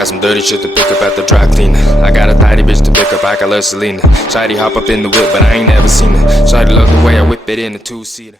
got some dirty shit to pick up at the dry cleaner. I got a tidy bitch to pick up, I got love Selena. Shawty hop up in the whip, but I ain't never seen her. Shawty love the way I whip it in a two-seater.